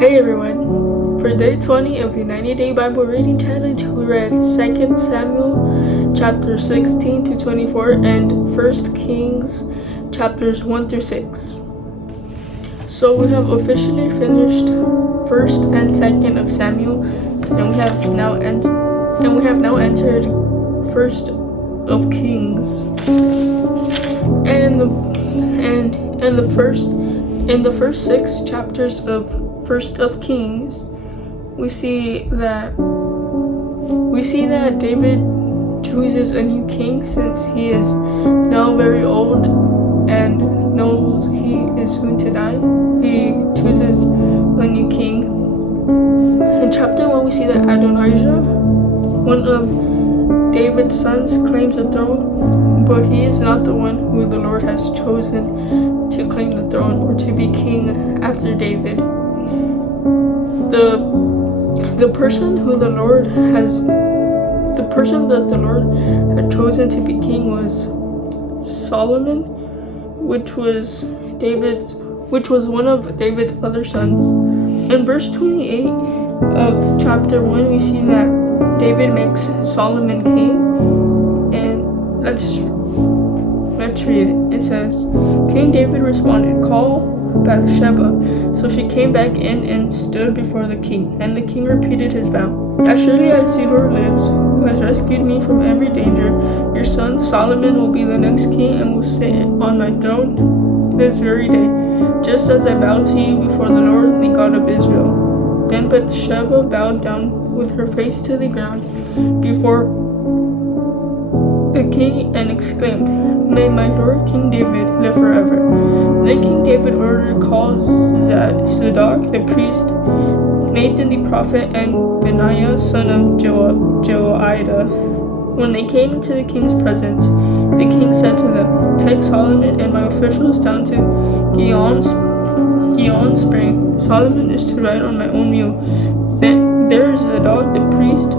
Hey everyone! For day 20 of the 90-day Bible reading challenge, we read 2 Samuel chapter 16 to 24 and 1 Kings chapters 1 through 6. So we have officially finished 1st and 2nd of Samuel, and we have now entered 1st of Kings. And in the first 6 chapters of 1st of Kings, we see that David chooses a new king since he is now very old and knows he is soon to die. He chooses a new king. In chapter 1, we see that Adonijah, one of David's sons, claims the throne, but he is not the one who the Lord has chosen to claim the throne or to be king after David. The person that the Lord had chosen to be king was Solomon, which was one of David's other sons. In verse 28 of chapter 1, we see that David makes Solomon king, and let's read it. It says, King David responded, "Call Bathsheba." So she came back in and stood before the king, and the king repeated his vow. "As surely as the Lord lives, who has rescued me from every danger, your son Solomon will be the next king and will sit on my throne this very day, just as I vowed to you before the Lord, the God of Israel." Then Bathsheba bowed down with her face to the ground before the king and exclaimed, "May my Lord King David live forever." Then King David ordered call Zadok the priest, Nathan the prophet, and Benaiah son of Jehoiada. When they came into the king's presence, the king said to them, "Take Solomon and my officials down to Gihon Spring. Solomon is to ride on my own mule. Then there is Zadok the priest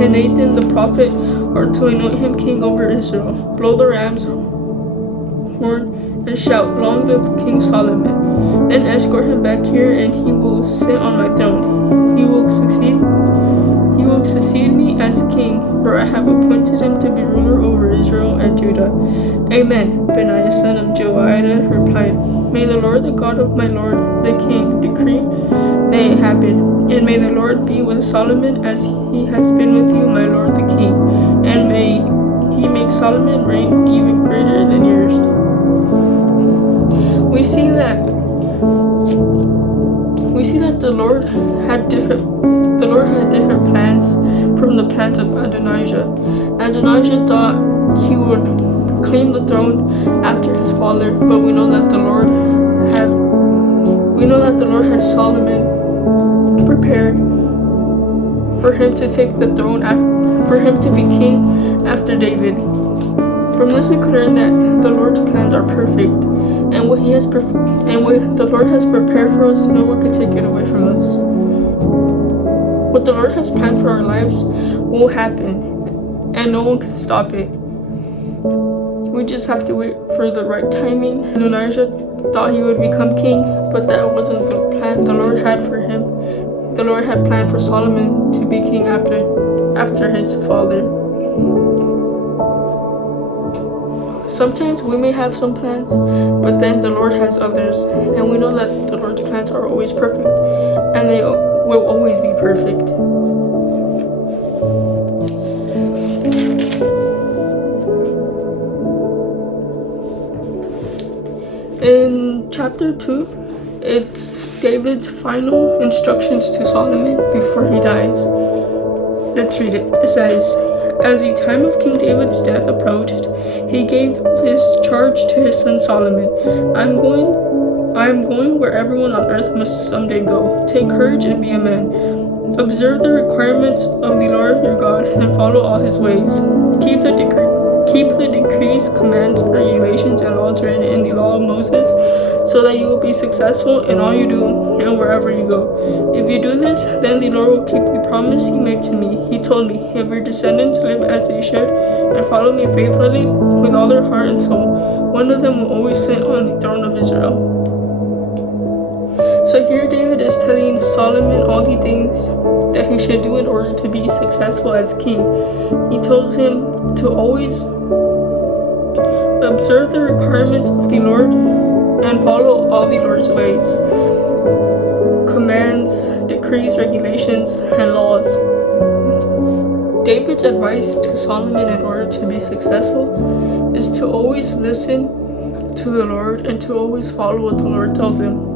and Nathan the prophet are to anoint him king over Israel. Blow the ram's horn and shout, 'Long live King Solomon.' Then escort him back here, and he will sit on my throne. He will succeed me as king, for I have appointed him to be ruler over Israel and Judah." "Amen," Benaiah son of Jehoiada replied. "May the Lord, the God of my lord the king, decree may it happen. And may the Lord be with Solomon as he has been with you, my lord the king. And may he make Solomon reign even greater than yours." We see that the Lord had different plans from the plans of Adonijah. Adonijah thought he would claim the throne after his father, but we know that the Lord had Solomon prepared for him to take the throne, for him to be king after David. From this we could learn that the Lord's plans are perfect, and what the Lord has prepared for us, no one can take it away from us. What the Lord has planned for our lives will happen, and no one can stop it. We just have to wait for the right timing. Adonijah thought he would become king, but that wasn't the plan the Lord had for him. The Lord had planned for Solomon to be king after his father. Sometimes we may have some plans, but then the Lord has others, and we know that the Lord's plans are always perfect, and they will always be perfect. In chapter 2, it's David's final instructions to Solomon before he dies. Let's read it. It says, "As the time of King David's death approached, he gave this charge to his son Solomon. I am going where everyone on earth must someday go. Take courage and be a man. Observe the requirements of the Lord your God and follow all his ways. Keep the decrees, commands, regulations, and laws written in the law of Moses, so that you will be successful in all you do and wherever you go. If you do this, then the Lord will keep the promise he made to me. He told me, if your descendants live as they should and follow me faithfully with all their heart and soul, one of them will always sit on the throne of Israel." So here David is telling Solomon all the things that he should do in order to be successful as king. He tells him to always observe the requirements of the Lord and follow all the Lord's ways, commands, decrees, regulations, and laws. David's advice to Solomon in order to be successful is to always listen to the Lord and to always follow what the Lord tells him.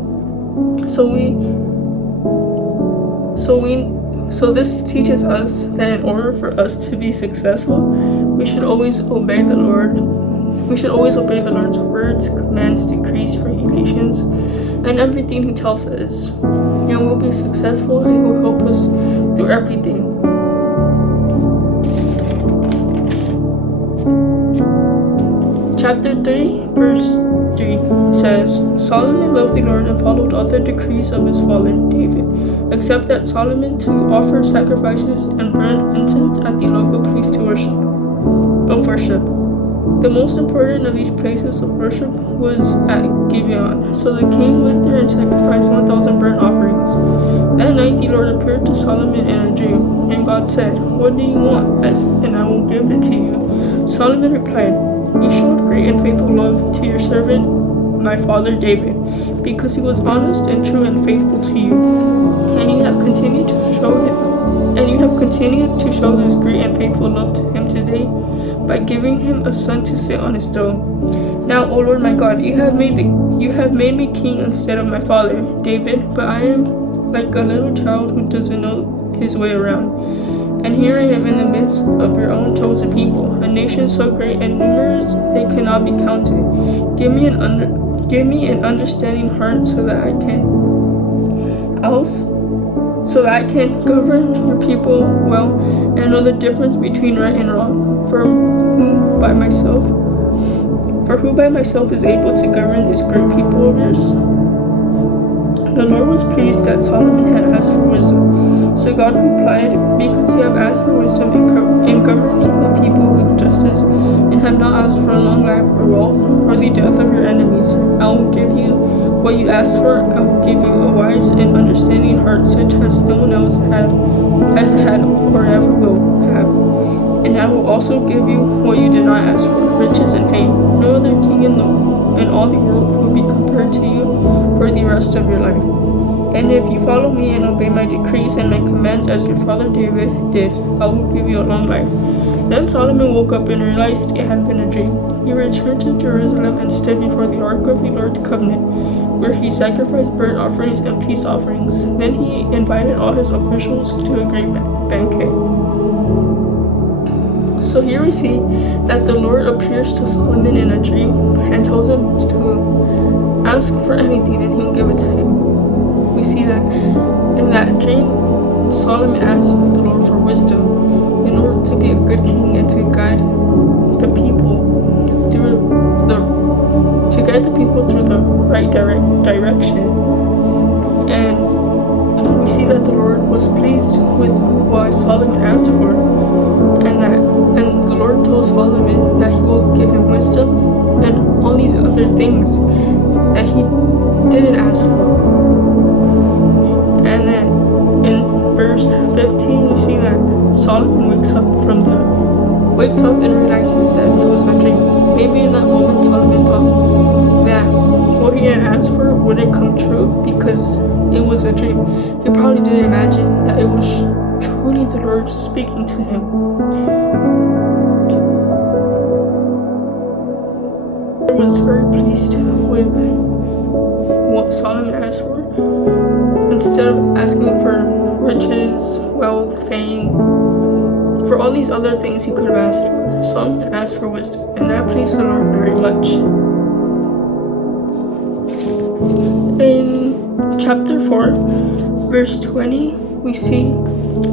So this teaches us that in order for us to be successful, we should always obey the Lord. We should always obey the Lord's words, commands, decrees, regulations, and everything He tells us. And we'll be successful, and He will help us through everything. Chapter 3, verse 3 says, Solomon loved the Lord and followed all the decrees of his father David, except that Solomon to offer sacrifices and burn incense at the local place to worship. The most important of these places of worship was at Gibeon. So the king went there and sacrificed 1,000 burnt offerings. That night the Lord appeared to Solomon in a dream, and God said, What do you want? And I will give it to you. Solomon replied, You showed great and faithful love to your servant, my father David, because he was honest and true and faithful to you. And you have continued to show this great and faithful love to him today by giving him a son to sit on his throne. Now, O Lord my God, you have made me king instead of my father David, but I am like a little child who doesn't know his way around. And here I am in the midst of your own chosen people, a nation so great and numerous they cannot be counted. Give me an understanding heart so that I can govern your people well and know the difference between right and wrong. For who by myself is able to govern this great people of yours? The Lord was pleased that Solomon had asked for wisdom. So God replied, Because you have asked for wisdom in governing the people with justice, and have not asked for a long life or wealth or the death of your enemies, I will give you what you asked for. I will give you a wise and understanding heart such as no one else has had or ever will have. And I will also give you what you did not ask for, riches and fame. No other king in all the world will be compared to you for the rest of your life. And if you follow me and obey my decrees and my commands as your father David did, I will give you a long life. Then Solomon woke up and realized it had been a dream. He returned to Jerusalem and stood before the ark of the Lord's covenant, where he sacrificed burnt offerings and peace offerings. Then he invited all his officials to a great banquet. So here we see that the Lord appears to Solomon in a dream and tells him to ask for anything and He will give it to him. We see that in that dream, Solomon asks the Lord for wisdom in order to be a good king and to guide the people through the right direction. And we see that the Lord was pleased with what Solomon asked for. And the Lord told Solomon that He will give him wisdom and all these other things that he didn't ask for. And then in verse 15, we see that Solomon wakes up and realizes that it was a dream. Maybe in that moment Solomon thought that what he had asked for wouldn't come true because it was a dream. He probably didn't imagine that it was truly the Lord speaking to him. I was very pleased with what Solomon asked for. Instead of asking for riches, wealth, fame, for all these other things he could have asked for, Solomon asked for wisdom, and that pleased the Lord very much. In chapter 4, verse 20, we see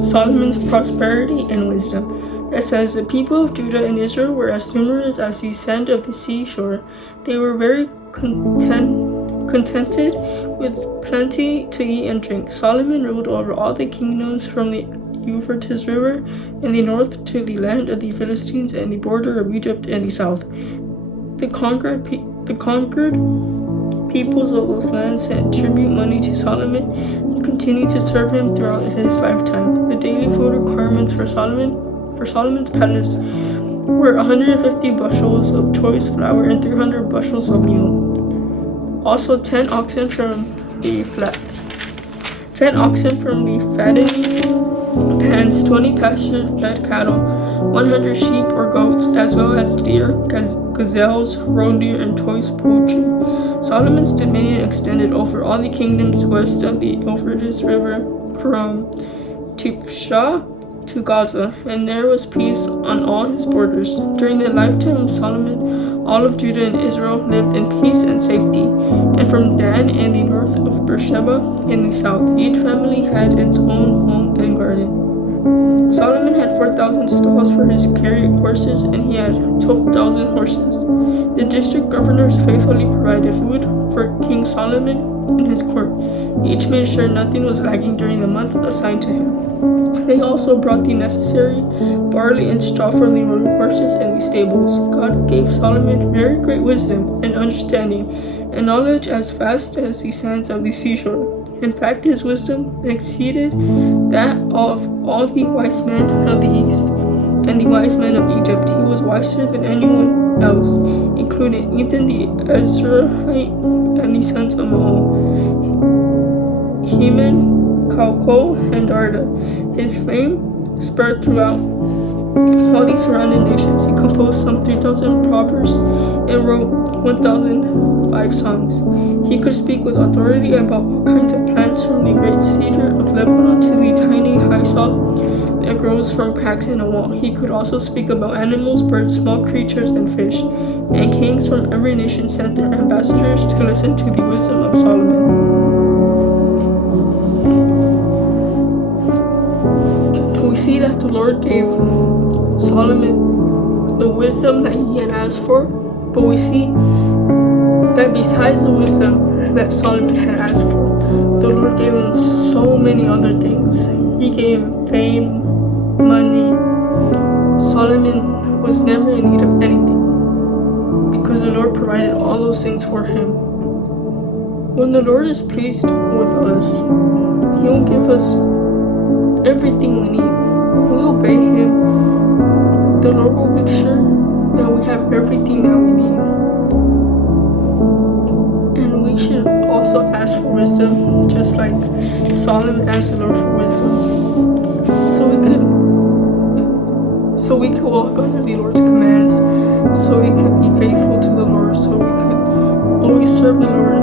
Solomon's prosperity and wisdom. It says, The people of Judah and Israel were as numerous as the sand of the seashore. They were very contented with plenty to eat and drink. Solomon ruled over all the kingdoms from the Euphrates River in the north to the land of the Philistines and the border of Egypt in the south. The conquered peoples of those lands sent tribute money to Solomon and continued to serve him throughout his lifetime. The daily food requirements for Solomon's palace were 150 bushels of choice flour and 300 bushels of meal. Also 10 oxen from the fattening pans, 20 pasture-fed cattle, 100 sheep or goats, as well as deer, gazelles, roe deer, and choice poultry. Solomon's dominion extended over all the kingdoms west of the Euphrates River, from Tifsha to Gaza, and there was peace on all his borders. During the lifetime of Solomon, all of Judah and Israel lived in peace and safety, and from Dan in the north of Beersheba in the south, each family had its own home and garden. Solomon had 4,000 stalls for his chariot horses, and he had 12,000 horses. The district governors faithfully provided food for King Solomon and his court. Each made sure nothing was lacking during the month assigned to him. They also brought the necessary barley and straw for the horses in the stables. God gave Solomon very great wisdom and understanding, and knowledge as vast as the sands of the seashore. In fact, his wisdom exceeded that of all the wise men of the East and the wise men of Egypt. He was wiser than anyone else, including Ethan the Ezrahite and the sons of Moab, Heman, Calcol, and Darda. His fame spread throughout all the surrounding nations. He composed some 3,000 proverbs and wrote 1,005 songs. He could speak with authority about all kinds of plants, from the great cedar of Lebanon to the tiny hyssop that grows from cracks in a wall. He could also speak about animals, birds, small creatures, and fish. And kings from every nation sent their ambassadors to listen to the wisdom of Solomon. We see that the Lord gave Solomon the wisdom that he had asked for, but we see that besides the wisdom that Solomon had asked for, the Lord gave him so many other things. He gave him fame, money. Solomon was never in need of anything because the Lord provided all those things for him. When the Lord is pleased with us, He will give us everything we need. When we obey Him, the Lord will make sure that we have everything that we need. And we should also ask for wisdom, just like Solomon asked the Lord for wisdom, so we could walk under the Lord's commands, so we could be faithful to the Lord, so we could always serve the Lord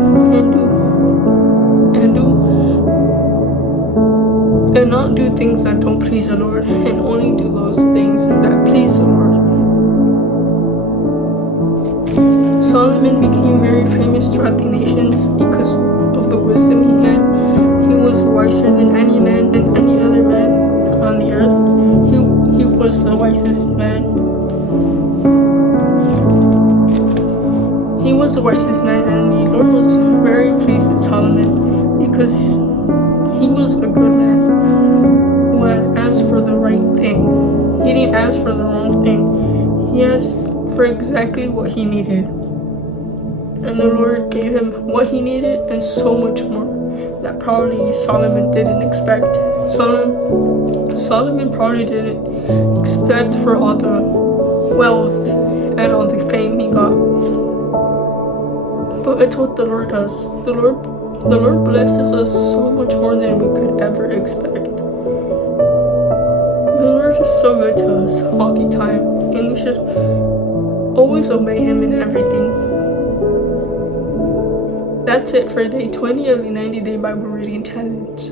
and not do things that don't please the Lord, and only do those things that please the Lord. Solomon became very famous throughout the nations because of the wisdom he had. He was wiser than any man and any other man on the earth. He was the wisest man. He was the wisest man, and the Lord was very pleased with Solomon because he was a good man who had asked for the right thing. He didn't ask for the wrong thing. He asked for exactly what he needed. And the Lord gave him what he needed and so much more that probably Solomon didn't expect. Solomon probably didn't expect for all the wealth and all the fame he got. But it's what the Lord does. The Lord blesses us so much more than we could ever expect. The Lord is so good to us all the time, and we should always obey Him in everything. That's it for day 20 of the 90-day Bible reading challenge.